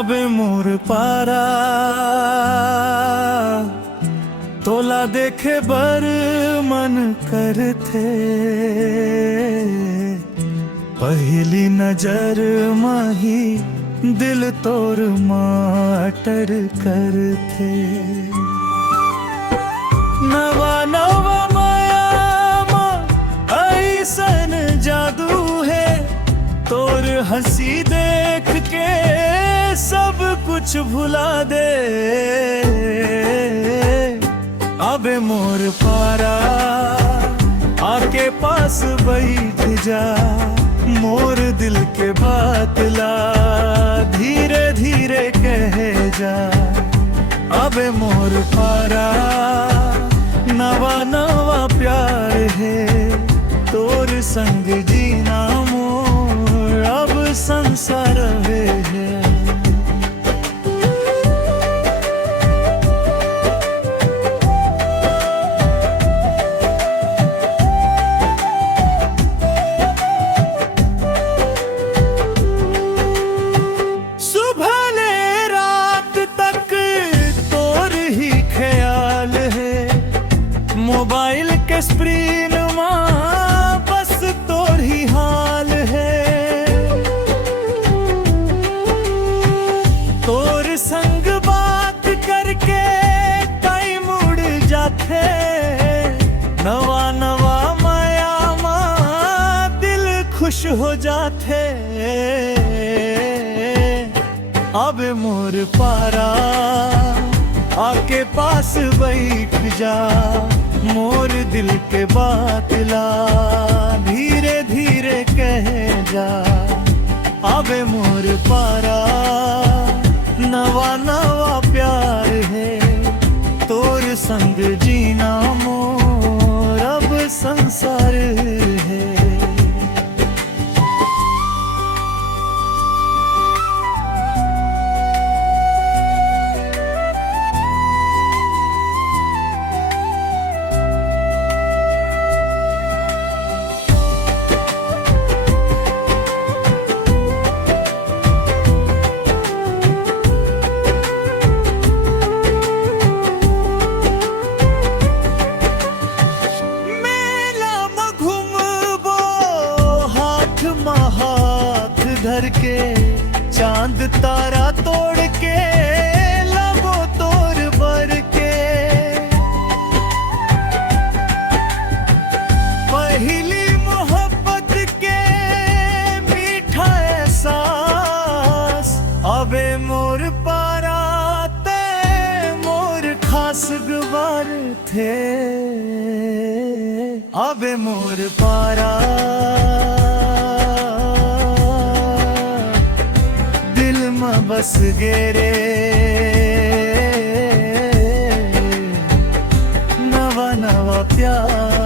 अबे मोर पारा तोला देखे बर मन करथे। पहली नजर माही दिल तोर माटर करथे। नवा नवा माया ऐसन जादू है, तोर हंसी देख के सब कुछ भुला दे। अबे मोर पारा आके पास बैठ जा, मोर दिल के बात ला धीरे धीरे कह जा। अबे मोर पारा नवा नवा प्यार है, तोर संग जीना मोर अब संसार है। सुबह ले रात तक तोर ही ख्याल है, मोबाइल के स्क्रीन में बस तोर ही हाल है। तोर संग बात करके टाइम उड़ जाते, नवा नवा माया माँ दिल खुश हो जाते। अब मोर पारा आके पास बैठ जा, मोर दिल के बात ला धीरे धीरे कह जा। अबे मोर पारा नवा नवा प्यार है, तोर संग जीना मोर अब संसार है। हाथ धर के चांद तारा तोड़ के लगो तोर भर के। पहली मोहब्बत के मीठा एहसास, अबे मोर पारा ते मोर खास गवार थे। अबे मोर पारा बस गेरे नवा नवा प्यार।